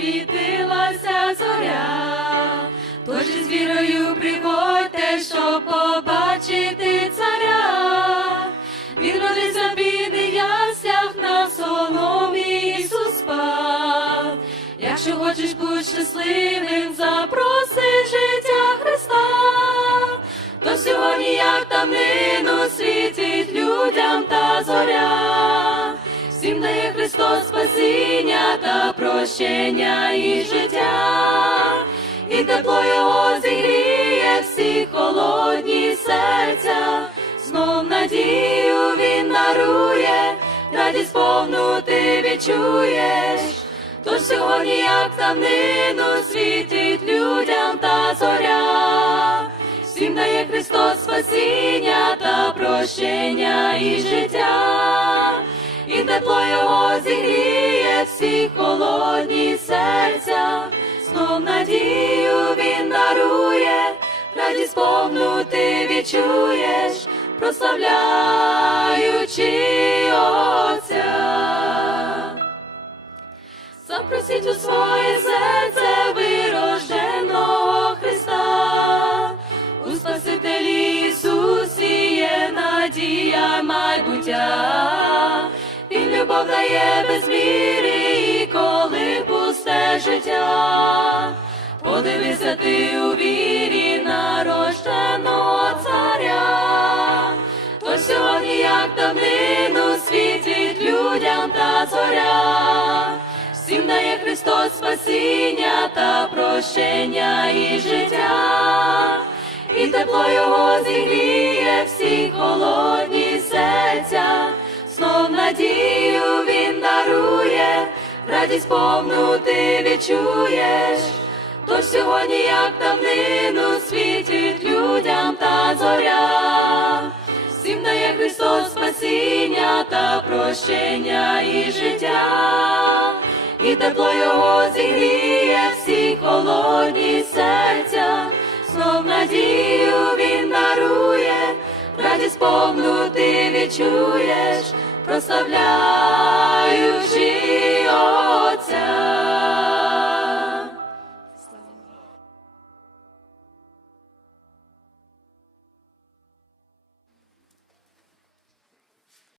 засвітилася зоря. Тож із вірою приходьте, щоб побачити царя. Він родився під яслях на соломі Ісус спав. Якщо хочеш бути щасливим, запроси життя Христа. То сьогодні, як там світить людям та зоря. Христос спасіння та прощення і життя, і тепло його зігріє всі холодні серця, знов надію він дарує, радість повну ти відчуєш. Тож сьогодні, як там нину, світить людям та зоря. Всім дає Христос спасіння та прощення і життя, тепло його зігріє всі холодні серця, знов надію він дарує, радість повну ти відчуєш, прославляючи життя, подивися ти у вірі нарожденого царя. То сьогодні, як давнину, світить людям та зоря. Всім дає Христос спасіння та прощення і життя, і тепло його зігріє всі холодні серця, знов надію радість повну ти відчуєш. Тож сьогодні, як давнину, світить людям та зоря. Всім дає Христос спасіння та прощення і життя, і тепло його зігріє всі холодні серця, знов надію він дарує, радість повну ти відчуєш, прославляй.